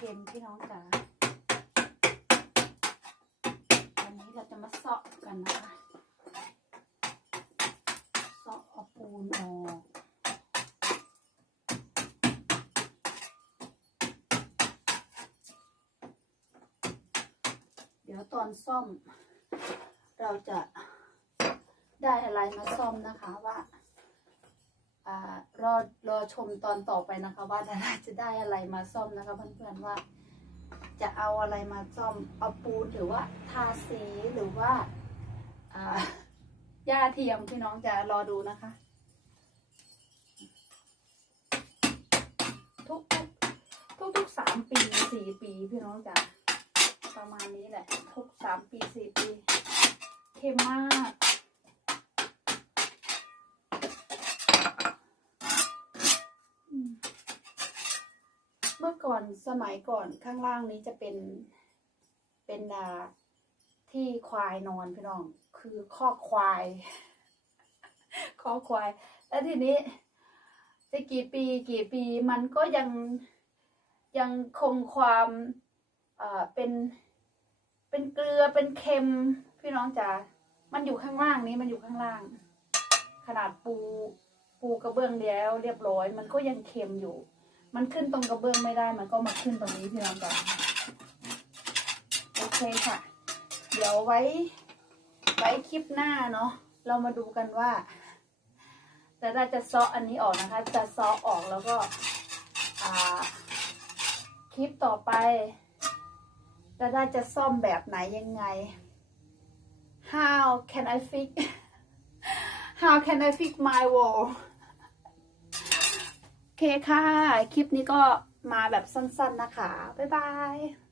เค็มพี่น้องจ๋าวันนี้เราจะมาเซาะกันนะคะเซาะเอาปูนออกเดี๋ยวตอนซ่อม เราจะได้อะไรมาซ่อมนะคะว่า รอรอชมตอนต่อไปนะคะ ว่าดาราจะได้อะไรมาซ่อมนะคะ เพื่อนๆว่า จะเอาอะไรมาซ่อมเอาปูนหรือว่าทาสีหรือว่าหญ้าเทียมพี่น้องจะรอดูนะคะ ทุกทุกทุกทุกสามปีสี่ปีพี่น้องจะประมาณนี้แหละ ทุกสามปีสี่ปีเข้มมาก เมื่อก่อนสมัยก่อนข้างล่างนี้จะเป็นเป็นอ่าที่ควายนอนพี่น้อง คือคอควายคอควาย แล้วทีนี้จะกี่ปีกี่ปีมันก็ยังยังคงความเอ่อเป็นเป็นเกลือเป็นเค็มพี่น้องจ๋ามันอยู่ข้างล่างนี้มันอยู่ข้างล่าง ขนาดปูปูกระเบื้องแล้ว เรียบร้อย มันก็ยังเค็มอยู่ มันขึ้นตรงกระเบื้องไม่ได้มันก็มาขึ้นตรงนี้พี่น้องจ๋าโอเคค่ะ เดี๋ยวไว้ไว้คลิปหน้าเนาะเรามาดูกันว่าแต่เราจะซาะอันนี้ออกนะคะ จะซาะออกแล้วก็คลิปต่อไปจะได้จะซ่อมแบบไหนยังไง how can I fix how can I fix my wall โอ เคค่ะ คลิปนี้ก็มาแบบสั้นๆนะคะ บ๊ายบาย